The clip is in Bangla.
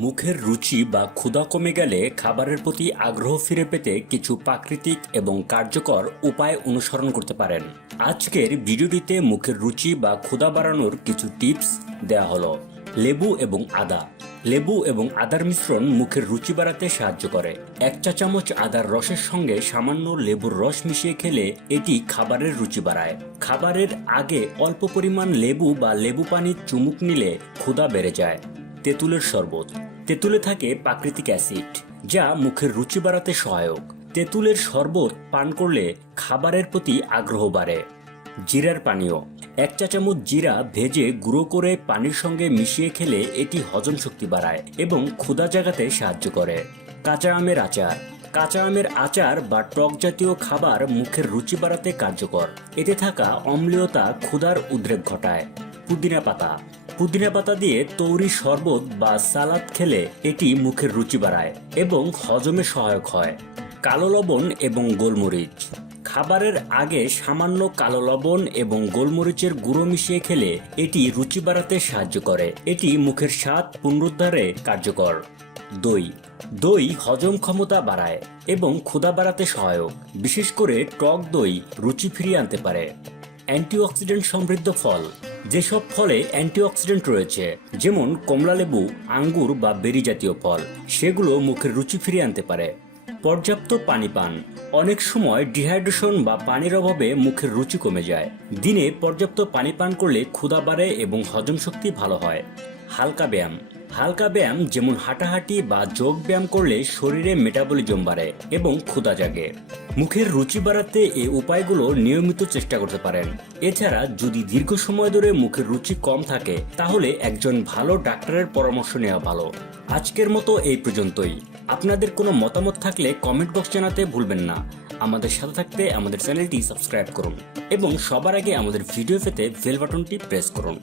মুখের রুচি বা ক্ষুধা কমে গেলে খাবারের প্রতি আগ্রহ ফিরে পেতে কিছু প্রাকৃতিক এবং কার্যকর উপায় অনুসরণ করতে পারেন। আজকের ভিডিওটিতে মুখের রুচি বা ক্ষুধা বাড়ানোর কিছু টিপস দেওয়া হলো। লেবু এবং আদা। লেবু এবং আদার মিশ্রণ মুখের রুচি বাড়াতে সাহায্য করে। এক চা চামচ আদার রসের সঙ্গে সামান্য লেবুর রস মিশিয়ে খেলে এটি খাবারের রুচি বাড়ায়। খাবারের আগে অল্প পরিমাণ লেবু বা লেবু পানির চুমুক নিলে ক্ষুধা বেড়ে যায়। তেঁতুলের শরবত। তেঁতুলে থাকে প্রাকৃতিক অ্যাসিড, যা মুখের রুচি বাড়াতে সহায়ক। তেঁতুলের শরবত পান করলে খাবারের প্রতি আগ্রহ বাড়ে। জিরার পানীয়, এক চা চামচ জিরা ভেজে গুঁড়ো করে পানির সঙ্গে মিশিয়ে খেলে এটি হজম শক্তি বাড়ায় এবং ক্ষুধা জাগাতে সাহায্য করে। কাঁচা আমের আচার, কাঁচা আমের আচার বা টক জাতীয় খাবার মুখের রুচি বাড়াতে কার্যকর। এতে থাকা অম্লীয়তা ক্ষুধার উদ্রেক ঘটায়। পুদিনা পাতা পুদিনা পাতা দিয়ে তৈরি শরবত বা সালাদ খেলে এটি মুখের রুচি বাড়ায় এবং হজমে সহায়ক হয়। কালো লবণ এবং গোলমরিচ। খাবারের আগে সামান্য কালো লবণ এবং গোলমরিচের গুঁড়ো মিশিয়ে খেলে এটি রুচি বাড়াতে সাহায্য করে। এটি মুখের স্বাদ পুনরুদ্ধারে কার্যকর। দই। দই হজম ক্ষমতা বাড়ায় এবং ক্ষুধা বাড়াতে সহায়ক। বিশেষ করে টক দই রুচি ফিরিয়ে আনতে পারে। অ্যান্টিঅক্সিডেন্ট সমৃদ্ধ ফল। যেসব ফলে অ্যান্টিঅক্সিডেন্ট রয়েছে, যেমন কমলালেবু আঙ্গুর বা বেরি জাতীয় ফল, সেগুলো মুখের রুচি ফিরিয়ে আনতে পারে। পর্যাপ্ত পানি পান। অনেক সময় ডিহাইড্রেশন বা পানির অভাবে মুখের রুচি কমে যায়। দিনে পর্যাপ্ত পানি পান করলে ক্ষুধা বাড়ে এবং হজম শক্তি ভালো হয়। হালকা ব্যায়াম। হালকা ব্যায়াম যেমন হাঁটাহাঁটি বা যোগ ব্যায়াম করলে শরীরে মেটাবলিজম বাড়ে এবং ক্ষুধা জাগে। মুখের রুচি বাড়াতে এই উপায়গুলো নিয়মিত চেষ্টা করতে পারেন। এছাড়া যদি দীর্ঘ সময় ধরে মুখের রুচি কম থাকে, তাহলে একজন ভালো ডাক্তারের পরামর্শ নেওয়া ভালো। আজকের মতো এই পর্যন্তই। আপনাদের কোনো মতামত থাকলে কমেন্ট বক্স জানাতে ভুলবেন না। আমাদের সাথে থাকতে আমাদের চ্যানেলটি সাবস্ক্রাইব করুন এবং সবার আগে আমাদের ভিডিও পেতে বেল বাটনটি প্রেস করুন।